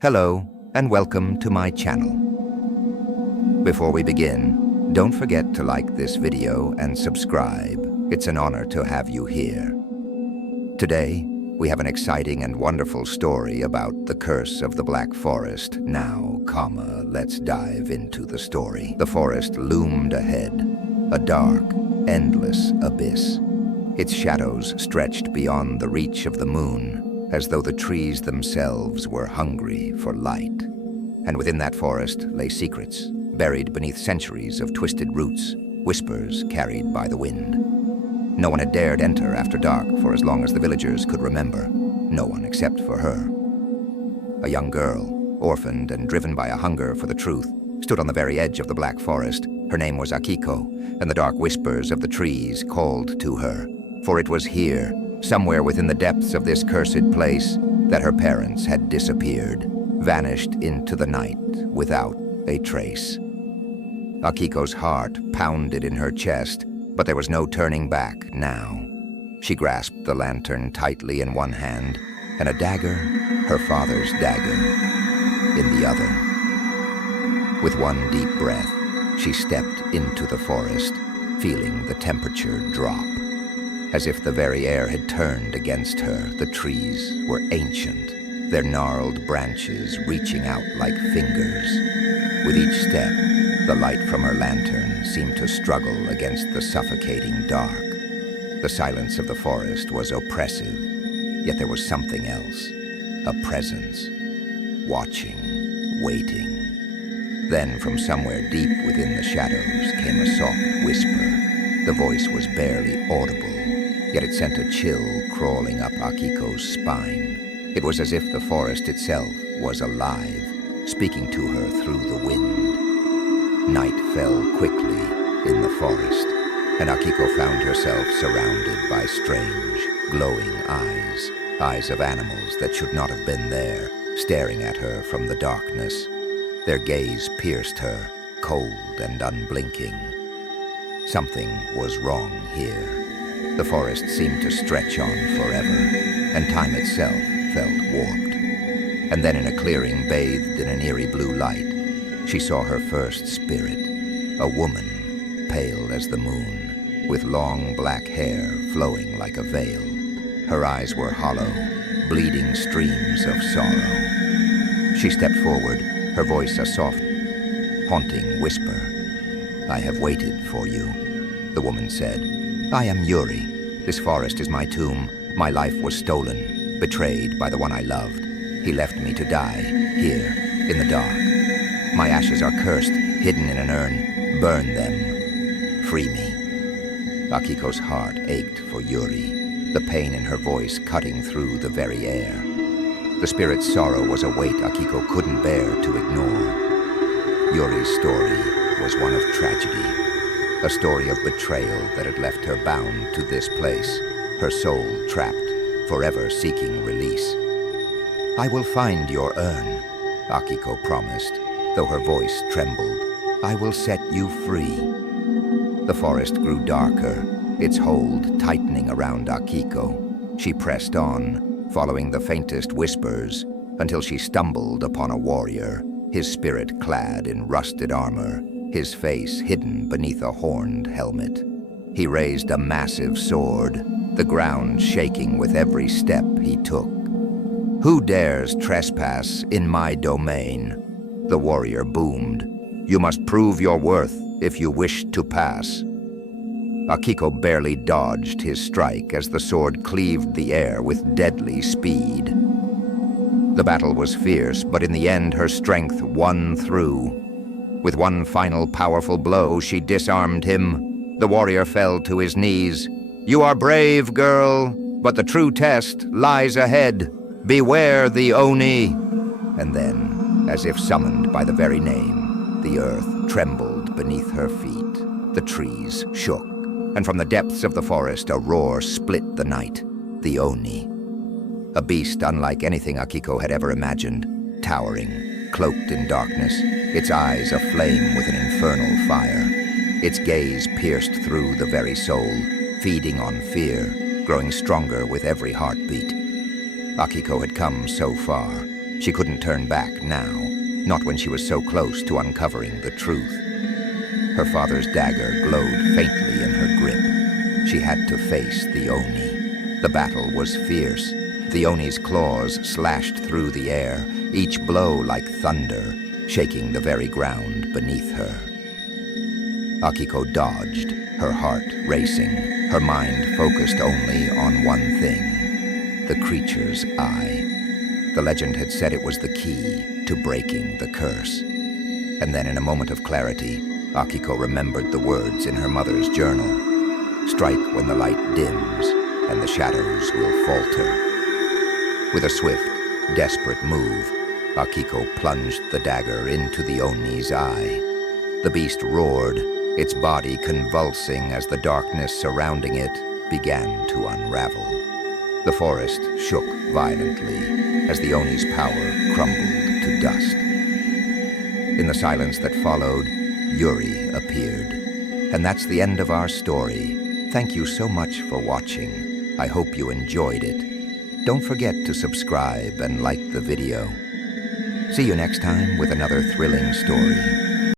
Hello, and welcome to my channel. Before we begin, don't forget to like this video and subscribe. It's an honor to have you here. Today, we have an exciting and wonderful story about the curse of the Black Forest. Now, let's dive into the story. The forest loomed ahead, a dark, endless abyss. Its shadows stretched beyond the reach of the moon, as though the trees themselves were hungry for light. And within that forest lay secrets, buried beneath centuries of twisted roots, whispers carried by the wind. No one had dared enter after dark for as long as the villagers could remember, no one except for her. A young girl, orphaned and driven by a hunger for the truth, stood on the very edge of the Black Forest. Her name was Akiko, and the dark whispers of the trees called to her, for it was here, somewhere within the depths of this cursed place, that her parents had disappeared, vanished into the night without a trace. Akiko's heart pounded in her chest, but there was no turning back now. She grasped the lantern tightly in one hand, and a dagger, her father's dagger, in the other. With one deep breath, she stepped into the forest, feeling the temperature drop. As if the very air had turned against her, the trees were ancient, their gnarled branches reaching out like fingers. With each step, the light from her lantern seemed to struggle against the suffocating dark. The silence of the forest was oppressive, yet there was something else, a presence, watching, waiting. Then from somewhere deep within the shadows came a soft whisper. The voice was barely audible, yet it sent a chill crawling up Akiko's spine. It was as if the forest itself was alive, speaking to her through the wind. Night fell quickly in the forest, and Akiko found herself surrounded by strange, glowing eyes, eyes of animals that should not have been there, staring at her from the darkness. Their gaze pierced her, cold and unblinking. Something was wrong here. The forest seemed to stretch on forever, and time itself felt warped. And then in a clearing bathed in an eerie blue light, she saw her first spirit, a woman, pale as the moon, with long black hair flowing like a veil. Her eyes were hollow, bleeding streams of sorrow. She stepped forward, her voice a soft, haunting whisper. "I have waited for you," the woman said. "I am Yuri. This forest is my tomb. My life was stolen, betrayed by the one I loved. He left me to die, here, in the dark. My ashes are cursed, hidden in an urn. Burn them. Free me." Akiko's heart ached for Yuri, the pain in her voice cutting through the very air. The spirit's sorrow was a weight Akiko couldn't bear to ignore. Yuri's story was one of tragedy. A story of betrayal that had left her bound to this place, her soul trapped, forever seeking release. "I will find your urn," Akiko promised, though her voice trembled. "I will set you free." The forest grew darker, its hold tightening around Akiko. She pressed on, following the faintest whispers, until she stumbled upon a warrior, his spirit clad in rusted armor, his face hidden beneath a horned helmet. He raised a massive sword, the ground shaking with every step he took. "Who dares trespass in my domain?" the warrior boomed. "You must prove your worth if you wish to pass." Akiko barely dodged his strike as the sword cleaved the air with deadly speed. The battle was fierce, but in the end her strength won through. With one final powerful blow, she disarmed him. The warrior fell to his knees. "You are brave, girl, but the true test lies ahead. Beware the Oni." And then, as if summoned by the very name, the earth trembled beneath her feet. The trees shook, and from the depths of the forest a roar split the night. The Oni. A beast unlike anything Akiko had ever imagined, towering, cloaked in darkness, its eyes aflame with an infernal fire. Its gaze pierced through the very soul, feeding on fear, growing stronger with every heartbeat. Akiko had come so far, She couldn't turn back now, not when she was so close to uncovering the truth. Her father's dagger glowed faintly in her grip. She had to face the Oni. The battle was fierce. The Oni's claws slashed through the air, each blow like thunder, shaking the very ground beneath her. Akiko dodged, her heart racing, her mind focused only on one thing: the creature's eye. The legend had said it was the key to breaking the curse. And then in a moment of clarity, Akiko remembered the words in her mother's journal: "Strike when the light dims, and the shadows will falter." With a swift, desperate move, Akiko plunged the dagger into the Oni's eye. The beast roared, its body convulsing as the darkness surrounding it began to unravel. The forest shook violently as the Oni's power crumbled to dust. In the silence that followed, Yuri appeared. And that's the end of our story. Thank you so much for watching. I hope you enjoyed it. Don't forget to subscribe and like the video. See you next time with another thrilling story.